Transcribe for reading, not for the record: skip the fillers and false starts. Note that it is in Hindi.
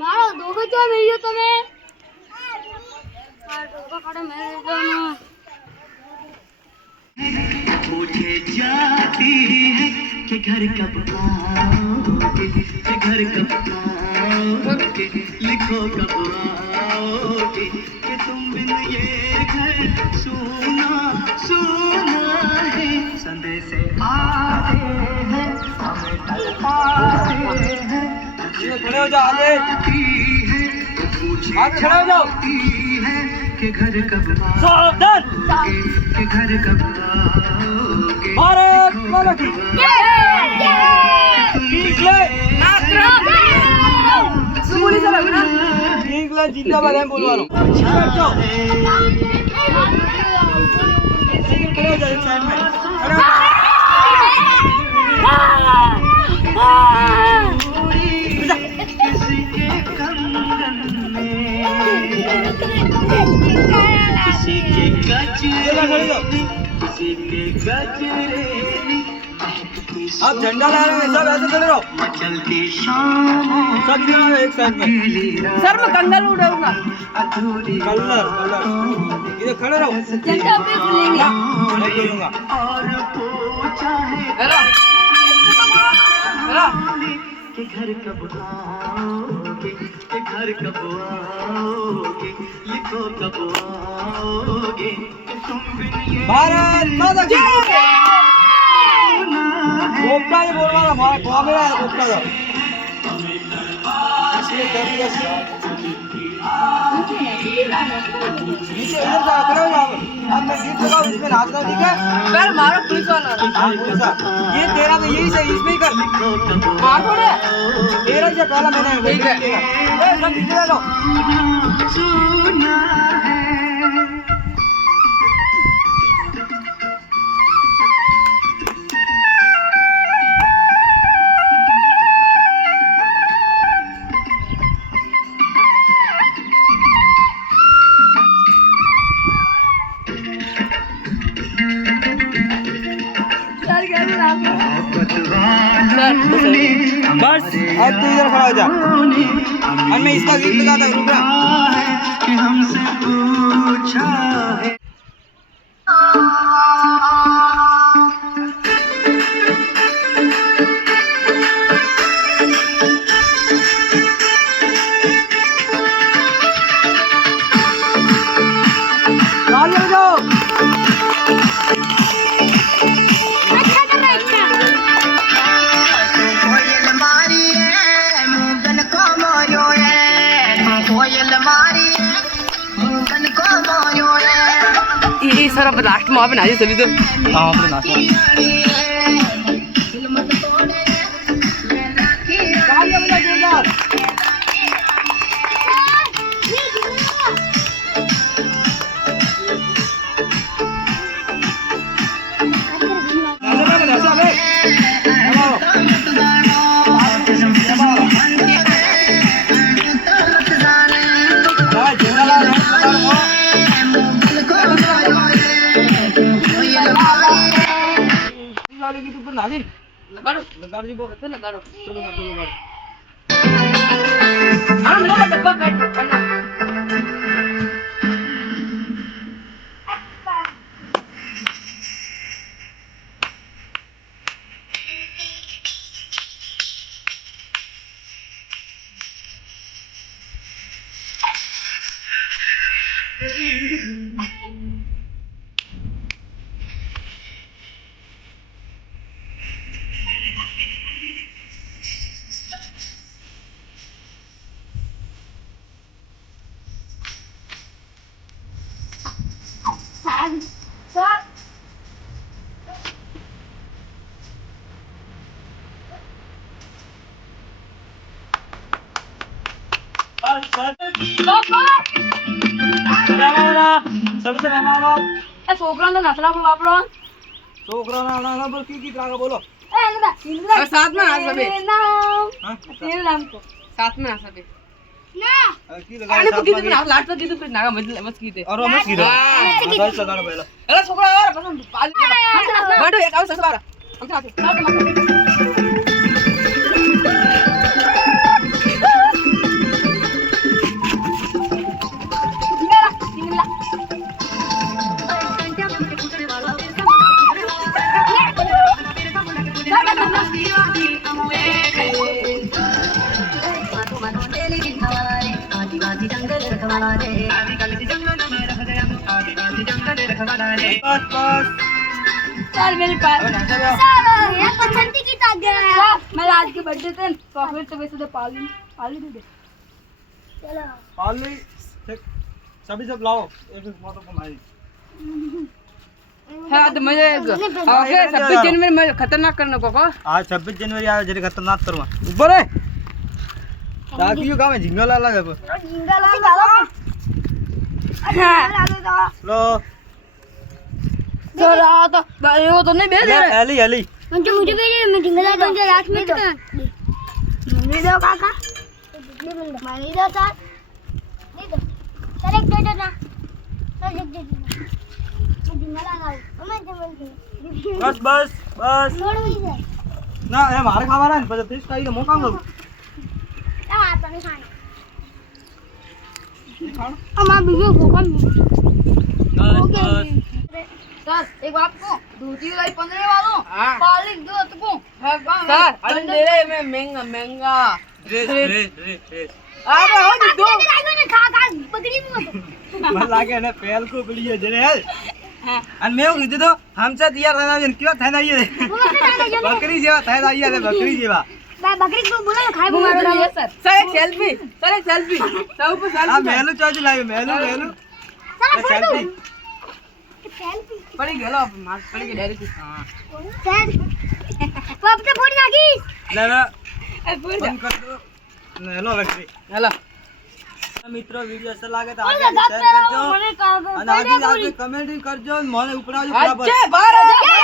મારો દોગો ચો મેલ્યો તમે આ દોગો કાઢો મેલે જવાનો पूछे जाती है कि घर कब आओगे, कि घर कब आओगे, लिखो कब आओगे, कि तुम बिन ये घर सुना सुना है। संदेश आते हैं हमें तड़पाते हैं, खड़े हो जाओ आगे पूछे आगे खड़े हो जाओ जाती है कि घर कब सावधान आओगे, कि घर कब आओगे। भारत माता की इंग्लैंड શું બોલી છે લગ્ન ઇંગ્લેન્ડ જીંદાબાદ એમ બોલવાનું ચલો ખડે હો જાઓ એક સાઈડ में खड़े हो जाओ किसी के कंगन में, किसी के गजरे, किसी के गजरे, आप झंडा लगा रहे हैं सब ऐसे खड़े रहो मचलती शामों सब इधर आओ एक साइड में सर मैं कंगन उड़ाऊंगा अधूरी कलर इधर खड़े रहो झंडा पे झूलेंगे मैं बोलूंगा और पूछा है हेलो हेलो कि घर कब आओगे, कि घर कब आओगे, लिखो कब आओगे, कि तुम बिन ये भारत माता की सुना है। गोपता ये बोल रहा था हमारा कैमरा है गोपता का इसलिए कर दिया नीचे इधर से खड़े हो जाओ अब मैं गीत लगाऊं इसमें नाचना ठीक है कर मारो पुलिस वाला हाँ ऐसा ये तेरा तो यही सही इसमें ही कर मार थोड़े तेरा से पहला मैंने ठीक है ए सब पीछे लो सुना है। बस अब तू इधर खड़ा हो जा और मैं इसका गीत लगाता हूँ रुक रहा कि हमसे पूछा है ताली बजाओ कोयल मारी है मुंगन को मोयो है कोयल मारी है मुंगन को मोयो है ये सर अब लास्ट में आप ना जी सभी तो हाँ अपने नाचो मत तोड़े राखी ताली बजा जोरदार ऐसा बे लगाड़ो लगाड़ जी वो तो लगाड़ो चलो लगाड़ हम लोग डब्बा बैठ करना सबसे हमारा એ છોકરાને નસલા બોલ આપણો છોકરા ના બોલ કી રાગા બોલો એ ઇંદરા ઇંદરા साथ में आ सबे નામ हाँ તેરું નામ કો साथ में आ सबे ના की आने को लगा कीधु ना लाट तो कीधु फिर नागा मत कीधे और मत गिरो हाँ। गाइस लगाना पहले अरे छोकरा यार पसंद बाडू एक आउ ससुरा हम साथ आदिवासी जंगल रखवाले आदिवासी जंगल में रह गया आदिवासी जंगल रखवाले બસ બસ सर मेरे पास હવે ઢાંચા બેહો. सर ये पसंदी की ताक गया सर मेरा आज के बर्थडे थे चॉकलेट तो वैसे तो पाली पाली दे दे चलो पाली ठीक सभी सब लाओ एक एक फोटो को मारी हाँ तो मुझे ओके 26 जनवरी में खतरनाक करने को आज 26 जनवरी આવે જરી ખતરનાક કરવા ઉપર રે રાખ્યું કામે ઝીંગલા લાગે जिंगल आ डालो લો सर आ तो वो तो नहीं भेज લે, હેલી હેલી मुझे भेजिए मैं जिंगल आ दूंगा रात में तो नहीं दो काका मानी दो सर नहीं दो सर एक दे देना सर एक दे देना मैं जिंगल आ गाऊं मैं जिंगल બસ બસ બસ छोड़ भी सर ના એ મારે ખાવાના ને પછી 30 કાઈ મો કામ કરું क्या बात नहीं खाना हमारा वीडियो को कम सर एक बात को दूसरी वाली 15 वालों हाँ। पालिक दो तुमको सर अरे ले रहे मैं महंगा महंगा રેસ રેસ રેસ રેસ अरे हो तो दो खा खा पकड़ी मत મને લાગે ને પહેલ કો બલીએ જરે હેલ અને મેં એવું કીધું તો હમસે તૈયાર થઈને આવીએ ને કેવા થઈને આવીએ રે બકરી જેવા થઈને આવીએ રે બકરી જેવા बकरी को बोला खाए मारो ये सर एक सेल्फी सर एक सेल्फी सब को આ सेल्फी મેલું ચોજી લાવ્યું મેલું મેલું સેલ્ફી सेल्फी पड़ी गेलो मार पड़ी के डायरेक्ट हां सर पाप से फोड़ नागी લે લે ए पूरी બંધ કર દો ને હેલો બકરી हेलो મિત્રો વિડિયો અસર લાગે તો આगे શેર કરજો મને કાગળ અને આજે કમેન્ટ કરજો મને ઉપરાજો બરાબર अच्छे 12000